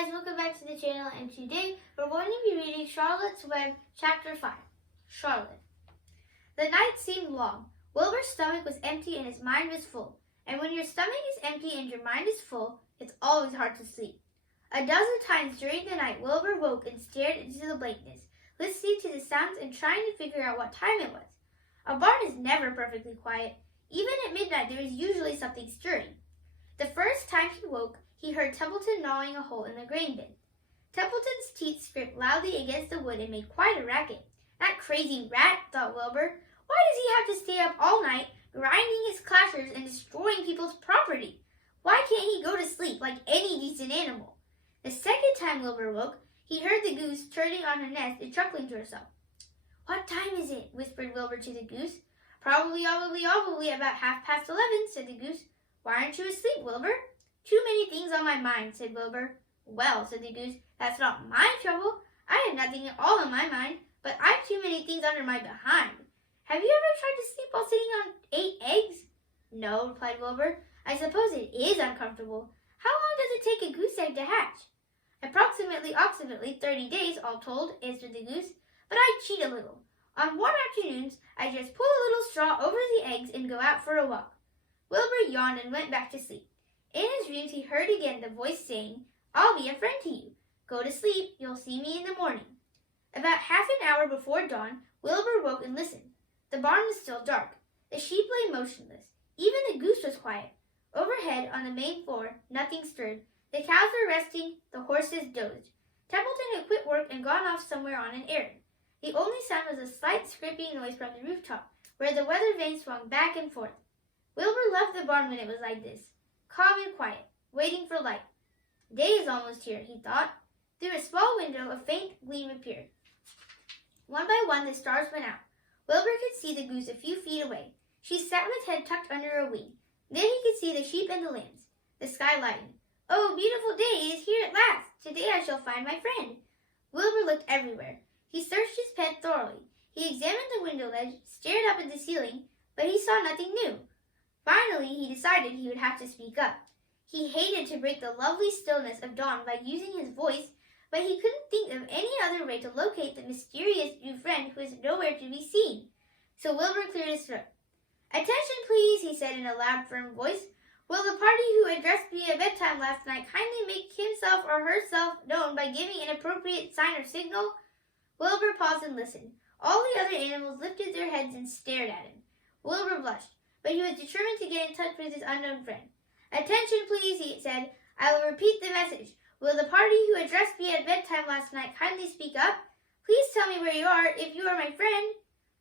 guys, welcome back to the channel, and today we're going to be reading Charlotte's Web, Chapter 5, Charlotte. The night seemed long. Wilbur's stomach was empty and his mind was full. And when your stomach is empty and your mind is full, it's always hard to sleep. A dozen times during the night, Wilbur woke and stared into the blankness, listening to the sounds and trying to figure out what time it was. A barn is never perfectly quiet. Even at midnight, there is usually something stirring. The first time he woke, he heard Templeton gnawing a hole in the grain bin. Templeton's teeth scraped loudly against the wood and made quite a racket. That crazy rat, thought Wilbur. Why does he have to stay up all night, grinding his clashers and destroying people's property? Why can't he go to sleep like any decent animal? The second time Wilbur woke, he heard the goose turning on her nest and chuckling to herself. What time is it? Whispered Wilbur to the goose. Probably about 11:30, said the goose. Why aren't you asleep, Wilbur? Too many things on my mind, said Wilbur. Well, said the goose, that's not my trouble. I have nothing at all on my mind, but I've too many things under my behind. Have you ever tried to sleep while sitting on 8 eggs? No, replied Wilbur. I suppose it is uncomfortable. How long does it take a goose egg to hatch? Approximately 30 days, all told, answered the goose. But I cheat a little. On warm afternoons, I just pull a little straw over the eggs and go out for a walk. Wilbur yawned and went back to sleep. In his dreams, he heard again the voice saying, I'll be a friend to you. Go to sleep. You'll see me in the morning. About half an hour before dawn, Wilbur woke and listened. The barn was still dark. The sheep lay motionless. Even the goose was quiet. Overhead, on the main floor, nothing stirred. The cows were resting. The horses dozed. Templeton had quit work and gone off somewhere on an errand. The only sound was a slight scraping noise from the rooftop, where the weather vane swung back and forth. Wilbur loved the barn when it was like this, calm and quiet, waiting for light. Day is almost here, he thought. Through a small window, a faint gleam appeared. One by one, the stars went out. Wilbur could see the goose a few feet away. She sat with head tucked under her wing. Then he could see the sheep and the lambs. The sky lightened. Oh, beautiful day is here at last. Today I shall find my friend. Wilbur looked everywhere. He searched his pen thoroughly. He examined the window ledge, stared up at the ceiling, but he saw nothing new. Finally, he decided he would have to speak up. He hated to break the lovely stillness of dawn by using his voice, but he couldn't think of any other way to locate the mysterious new friend who was nowhere to be seen. So Wilbur cleared his throat. Attention, please, he said in a loud, firm voice. Will the party who addressed me at bedtime last night kindly make himself or herself known by giving an appropriate sign or signal? Wilbur paused and listened. All the other animals lifted their heads and stared at him. Wilbur blushed, but he was determined to get in touch with his unknown friend. Attention, please, he said. I will repeat the message. Will the party who addressed me at bedtime last night kindly speak up? Please tell me where you are, if you are my friend.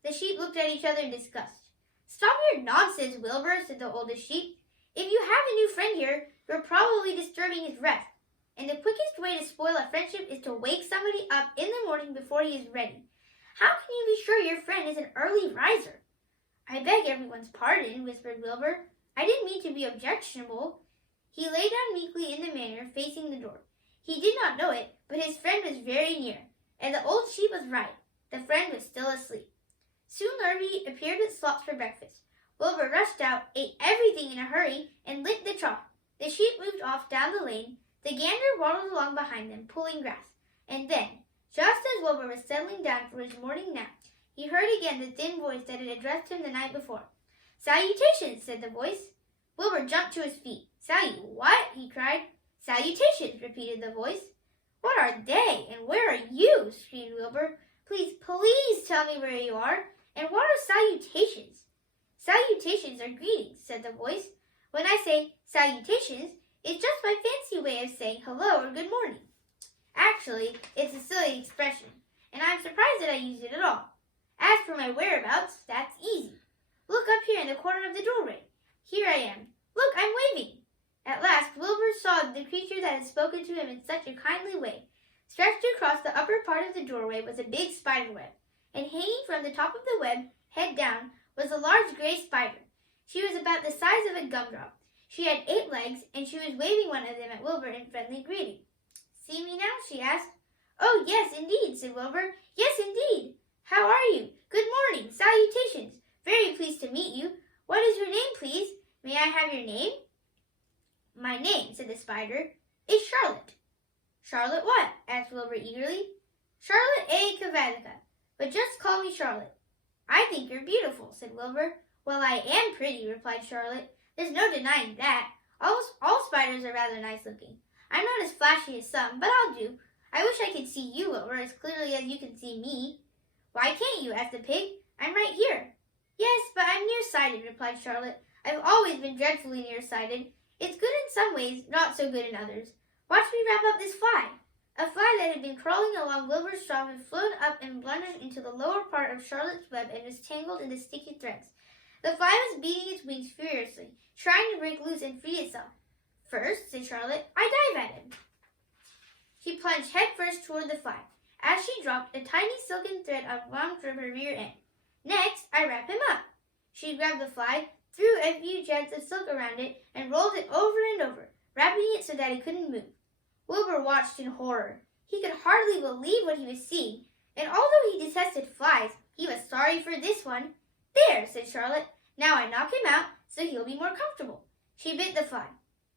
The sheep looked at each other in disgust. Stop your nonsense, Wilbur, said the oldest sheep. If you have a new friend here, you're probably disturbing his rest. And the quickest way to spoil a friendship is to wake somebody up in the morning before he is ready. How can you be sure your friend is an early riser? I beg everyone's pardon, whispered Wilbur. I didn't mean to be objectionable. He lay down meekly in the manor, facing the door. He did not know it, but his friend was very near, and the old sheep was right. The friend was still asleep. Soon Lurvy appeared with slops for breakfast. Wilbur rushed out, ate everything in a hurry, and lit the trough. The sheep moved off down the lane. The gander waddled along behind them, pulling grass. And then, just as Wilbur was settling down for his morning nap, he heard again the thin voice that had addressed him the night before. Salutations, said the voice. Wilbur jumped to his feet. What? He cried. Salutations, repeated the voice. What are they, and where are you? Screamed Wilbur. Please tell me where you are, and what are salutations? Salutations are greetings, said the voice. When I say salutations, it's just my fancy way of saying hello or good morning. Actually, it's a silly expression, and I'm surprised that I use it at all. As for my whereabouts, that's easy. Look up here in the corner of the doorway. Here I am. Look, I'm waving. At last, Wilbur saw the creature that had spoken to him in such a kindly way. Stretched across the upper part of the doorway was a big spider web, and hanging from the top of the web, head down, was a large gray spider. She was about the size of a gumdrop. She had 8 legs, and she was waving one of them at Wilbur in friendly greeting. See me now? She asked. Oh, yes, indeed, said Wilbur. Yes, indeed. How are you? Good morning. Salutations. Very pleased to meet you. What is your name, please? May I have your name? My name, said the spider, is Charlotte. Charlotte what? Asked Wilbur eagerly. Charlotte A. Kavanica, but just call me Charlotte. I think you're beautiful, said Wilbur. Well, I am pretty, replied Charlotte. There's no denying that. All spiders are rather nice looking. I'm not as flashy as some, but I'll do. I wish I could see you, Wilbur, as clearly as you can see me. Why can't you? Asked the pig. I'm right here. Yes, but I'm nearsighted, replied Charlotte. I've always been dreadfully nearsighted. It's good in some ways, not so good in others. Watch me wrap up this fly. A fly that had been crawling along Wilbur's straw had flown up and blundered into the lower part of Charlotte's web and was tangled in the sticky threads. The fly was beating its wings furiously, trying to break loose and free itself. First, said Charlotte, I dive at him. She plunged headfirst toward the fly. As she dropped, a tiny silken thread unwound from her rear end. Next, I wrap him up. She grabbed the fly, threw a few jets of silk around it, and rolled it over and over, wrapping it so that it couldn't move. Wilbur watched in horror. He could hardly believe what he was seeing, and although he detested flies, he was sorry for this one. There, said Charlotte. Now I knock him out, so he'll be more comfortable. She bit the fly.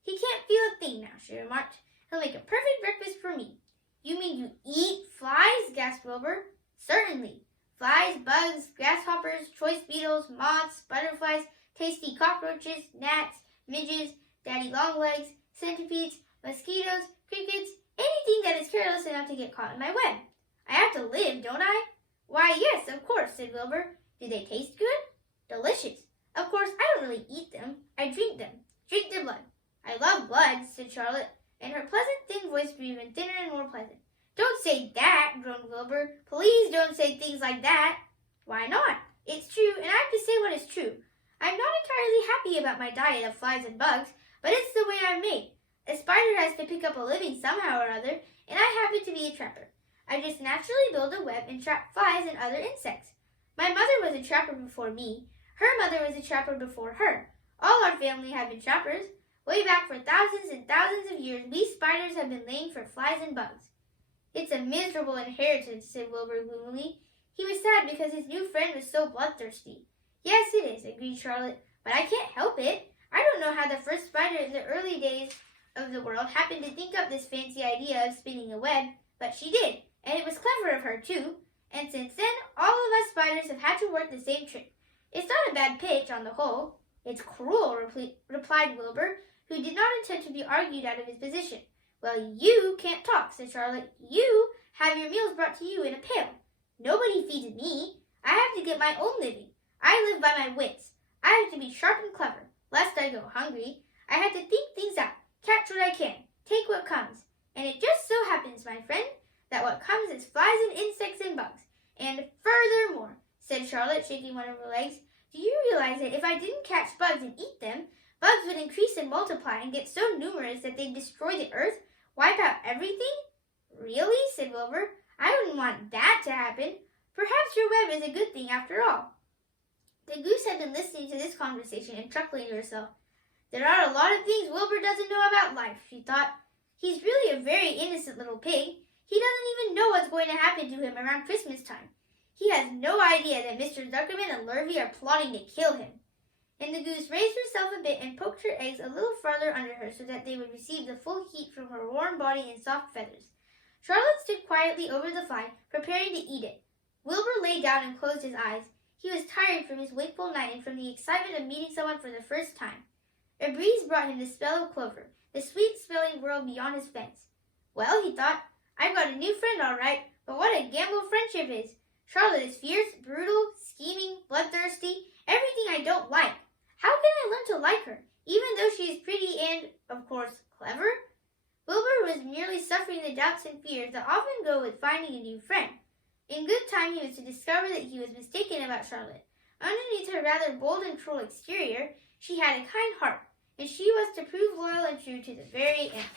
He can't feel a thing now, she remarked. He'll make a perfect breakfast for me. You mean you eat flies? Gasped Wilbur. Certainly. Flies, bugs, grasshoppers, choice beetles, moths, butterflies, tasty cockroaches, gnats, midges, daddy-long-legs, centipedes, mosquitoes, crickets, anything that is careless enough to get caught in my web. I have to live, don't I? Why, yes, of course, said Wilbur. Do they taste good? Delicious. Of course, I don't really eat them. I drink them. Drink their blood. I love blood, said Charlotte, and her pleasant thin voice grew even thinner and more pleasant. Don't say that, groaned Wilbur. Please don't say things like that. Why not? It's true, and I have to say what is true. I'm not entirely happy about my diet of flies and bugs, but it's the way I'm made. A spider has to pick up a living somehow or other, and I happen to be a trapper. I just naturally build a web and trap flies and other insects. My mother was a trapper before me. Her mother was a trapper before her. All our family have been trappers. Way back for thousands and thousands of years, we spiders have been laying for flies and bugs. It's a miserable inheritance, said Wilbur gloomily. He was sad because his new friend was so bloodthirsty. Yes, it is, agreed Charlotte, but I can't help it. I don't know how the first spider in the early days of the world happened to think up this fancy idea of spinning a web, but she did, and it was clever of her, too. And since then, all of us spiders have had to work the same trick. It's not a bad pitch, on the whole. It's cruel, replied Wilbur, who did not intend to be argued out of his position. Well, you can't talk, said Charlotte. You have your meals brought to you in a pail. Nobody feeds me. I have to get my own living. I live by my wits. I have to be sharp and clever, lest I go hungry. I have to think things out, catch what I can, take what comes. And it just so happens, my friend, that what comes is flies and insects and bugs. And furthermore, said Charlotte, shaking one of her legs, do you realize that if I didn't catch bugs and eat them, bugs would increase and multiply and get so numerous that they'd destroy the earth, wipe out everything? Really? Said Wilbur. I wouldn't want that to happen. Perhaps your web is a good thing after all. The goose had been listening to this conversation and chuckling to herself. There are a lot of things Wilbur doesn't know about life, she thought. He's really a very innocent little pig. He doesn't even know what's going to happen to him around Christmas time. He has no idea that Mr. Zuckerman and Lurvy are plotting to kill him. And the goose raised herself a bit and poked her eggs a little farther under her so that they would receive the full heat from her warm body and soft feathers. Charlotte stood quietly over the fly, preparing to eat it. Wilbur lay down and closed his eyes. He was tired from his wakeful night and from the excitement of meeting someone for the first time. A breeze brought him the smell of clover, the sweet-smelling world beyond his fence. Well, he thought, I've got a new friend all right, but what a gamble friendship is. Charlotte is fierce, brutal, scheming, bloodthirsty, everything I don't like. How can I learn to like her, even though she is pretty and, of course, clever? Wilbur was merely suffering the doubts and fears that often go with finding a new friend. In good time he was to discover that he was mistaken about Charlotte. Underneath her rather bold and cruel exterior, she had a kind heart, and she was to prove loyal and true to the very end.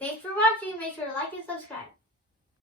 Thanks for watching. Make sure to like and subscribe.